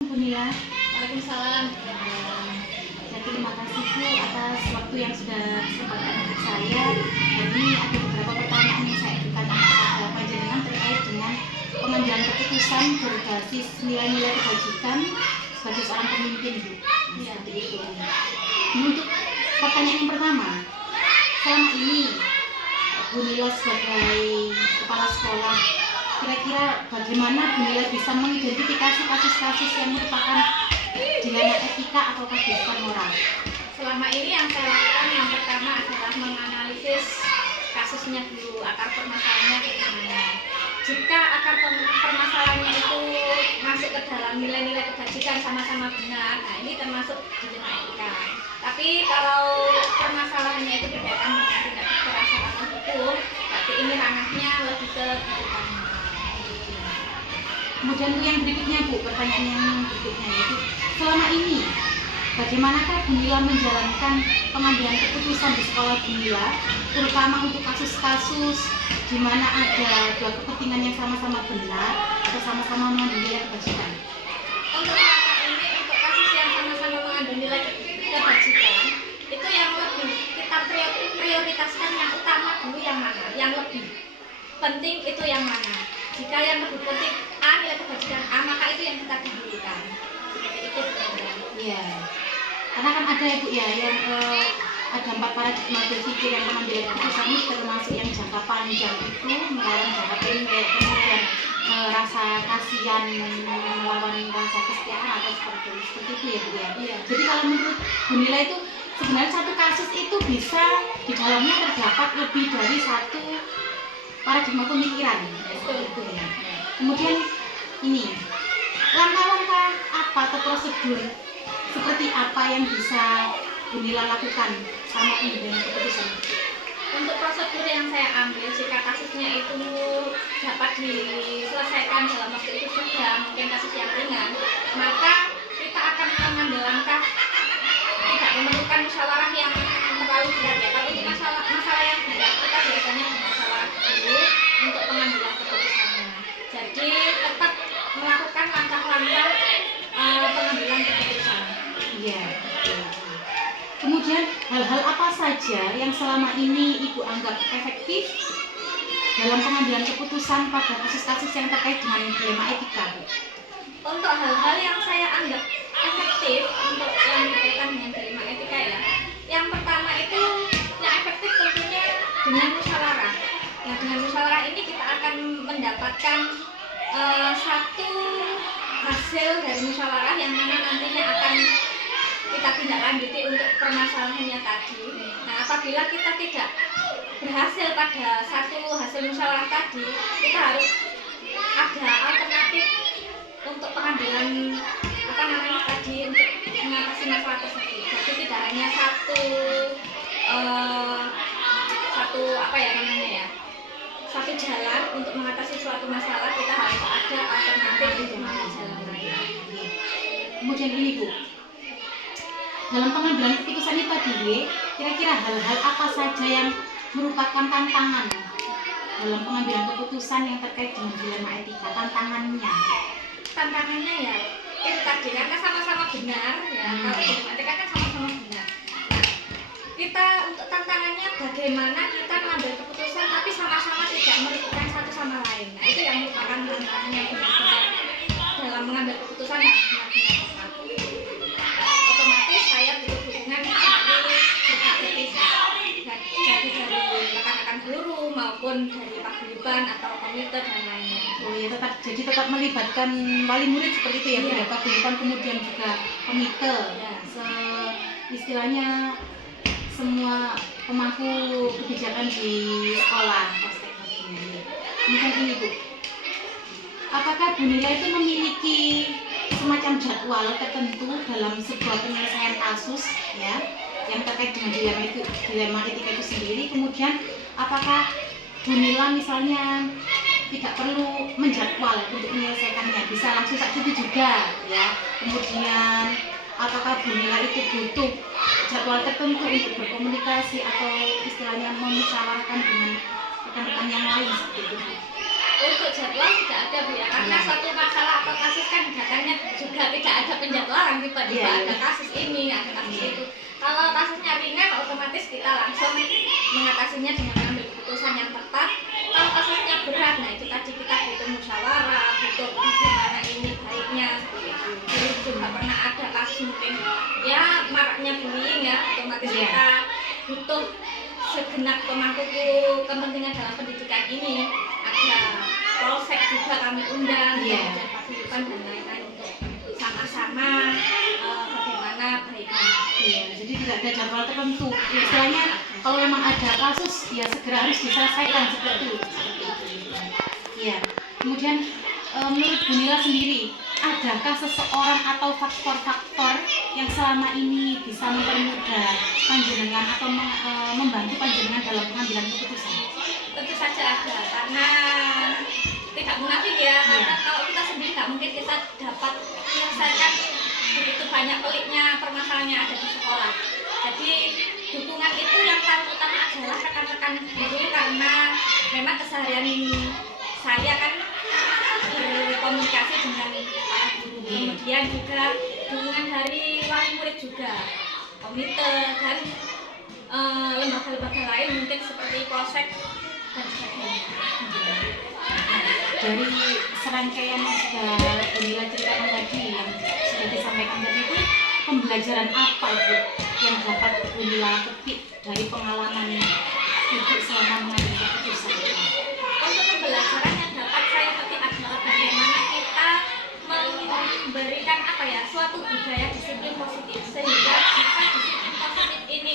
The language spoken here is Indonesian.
Bu Nila. Waalaikumsalam. Jadi terima kasih Bu atas waktu yang sudah kesempatan untuk saya. Jadi ada beberapa pertanyaan yang saya ajukan kepada panjenengan terkait dengan pengambilan keputusan berbasis nilai-nilai kebajikan sebagai seorang pemimpin Bu. Seperti itu. Untuk pertanyaan yang pertama, selama ini Bu Nila sebagai kepala sekolah, kira-kira bagaimana Bu Nila bisa mengidentifikasi kasus-kasus yang merupakan dilema etika atau kebiasaan moral? Selama ini yang saya lakukan yang pertama adalah menganalisis kasusnya dulu, akar permasalahannya bagaimana. Jika akar permasalahannya itu masuk ke dalam nilai-nilai kebajikan sama-sama benar, nah ini termasuk dilema etika. Tapi kalau permasalahannya itu berkaitan dengan tindak kekerasan atau hukum, berarti ini ranahnya lebih ke kehidupan. Kemudian yang berikutnya Bu, pertanyaan yang berikutnya yaitu selama ini bagaimanakah Bu Nila menjalankan pengambilan keputusan di sekolah Bu Nila, terutama untuk kasus-kasus di mana ada dua kepentingan yang sama-sama benar atau sama-sama mengandung nilai kebajikan? Untuk selama ini, untuk kasus yang sama-sama mengandung nilai kebajikan, itu yang lebih kita prioritaskan yang utama dulu yang mana, yang lebih penting itu yang mana. Jika yang lebih penting A, nilai kebajikan A, maka itu yang kita dahulukan. Seperti itu. Iya. Karena kan ada Bu ya yang ada 4 paradigma berpikir yang pengambilan keputusan ini, termasuk yang jangka panjang itu melawan jangka pendek, kemudian rasa kasihan melawan rasa kesetiaan atau seperti itu ya Bu ya. Iya. Jadi kalau menurut Bu Nila itu sebenarnya satu kasus itu bisa di dalamnya terdapat lebih dari satu paradigma pemikiran. Itu ya. Kemudian ini langkah-langkah apa atau prosedur seperti apa yang bisa Bu Nila lakukan sama ini dengan keputusan? Untuk prosedur yang saya ambil, jika kasusnya itu dapat diselesaikan dalam waktu itu juga, mungkin kasus yang ringan, maka kita akan mengambil langkah tidak memerlukan musyawarah yang terlalu berat ya. Kalau untuk masalah yang berat, kita biasanya bermusyawarah dulu untuk pengambilan keputusannya. Jadi tetap melakukan langkah-langkah pengambilan keputusan. Iya. Kemudian hal-hal apa saja yang selama ini Ibu anggap efektif dalam pengambilan keputusan pada kasus-kasus yang terkait dengan dilema etika, Bu? Untuk hal-hal yang saya anggap efektif untuk yang berkaitan dengan dilema etika ya, yang pertama itu yang efektif tentunya dengan musyawarah. Nah, dengan musyawarah ini kita akan mendapatkan satu hasil dari musyawarah yang mana nantinya akan kita tindak lanjuti untuk permasalahannya tadi. Nah, apabila kita tidak berhasil pada satu hasil musyawarah tadi, kita harus ada alternatif untuk pengambilan tadi untuk mengatasi masalah tersebut. Jadi tidak hanya satu jalan untuk mengatasi suatu masalah, kita harus ada alternatif di jalan lain. Kemudian ini Bu, dalam pengambilan keputusan itu tadi, kira-kira hal-hal apa saja yang merupakan tantangan dalam pengambilan keputusan yang terkait dengan dilema etika? Tantangannya ya itu tadi, karena sama-sama benar ya. Kalau dilema etika kan sama-sama benar. Nah, kita untuk tantangannya bagaimana kita mengambil keputusan tapi sama-sama tidak merugikan satu sama lain. Nah, itu yang merupakan tantangannya benar-benar dalam mengambil keputusan yang benar-benar tepat. Otomatis saya butuh dukungan dari rekan-rekan guru maupun dari paguyuban atau komite dan lainnya. Oh ya, tetap melibatkan wali murid seperti itu ya, Iya. paguyuban kemudian juga komite. Ya. Istilahnya semua pemangku kebijakan di sekolah. Kemudian ini Bu, apakah Bu Nila itu memiliki semacam jadwal tertentu dalam sebuah penyelesaian kasus ya yang terkait dengan dilema etika itu sendiri? Kemudian apakah Bu Nila misalnya tidak perlu menjadwal untuk menyelesaikannya, bisa langsung saja itu juga ya? Kemudian apakah Bu Nila itu butuh jadwal tertentu untuk berkomunikasi atau istilahnya memusyawarahkan dengan rekan-rekan yang lain seperti itu? Untuk jadwal tidak ada Bu ya, karena suatu masalah atau kasus kan datangnya juga tidak penjadwalan tiba-tiba Iya, ada iya. kasus ini, ada kasus itu. Kalau kasusnya ringan otomatis kita langsung mengatasinya dengan mengambil keputusan yang tepat. Kalau kasusnya berat, nah itu tadi kita butuh musyawarah, butuh bagaimana ini baiknya. Dulu juga pernah ada kasus mungkin ya maraknya bullying ya, otomatis Iya. kita butuh segenap pemangku kepentingan dalam pendidikan ini. Ada polsek juga kami undang, Iya. kemudian paguyuban dan lain-lain untuk sama-sama bagaimana baiknya. Iya, jadi tidak ada jadwal tertentu. Istilahnya kalau memang ada kasus ya segera harus diselesaikan seperti itu. Iya. Kemudian menurut Bu Nila sendiri, adakah seseorang atau faktor-faktor yang selama ini bisa mempermudah panjenengan atau membantu panjenengan dalam pengambilan keputusan? Tentu saja ada, karena tidak munafik ya, karena kalau kita sendiri nggak mungkin kita dapat menyelesaikan begitu banyak peliknya permasalahannya ada di sekolah. Jadi dukungan itu yang paling utama adalah rekan-rekan guru, karena memang keseharian saya kan berkomunikasi dengan para guru. Kemudian juga dukungan dari wali murid juga, komite dan lembaga-lembaga lain mungkin seperti polsek dan sebagainya. Dari serangkaian yang sudah Bu Nila ceritakan tadi, yang sudah disampaikan tadi itu, pembelajaran apa Bu yang dapat Bu Nila petik dari pengalaman Ibu selama mengambil keputusan? Untuk pembelajaran yang dapat saya petik adalah bagaimana kita memberikan apa ya, suatu budaya disiplin positif, sehingga jika disiplin positif ini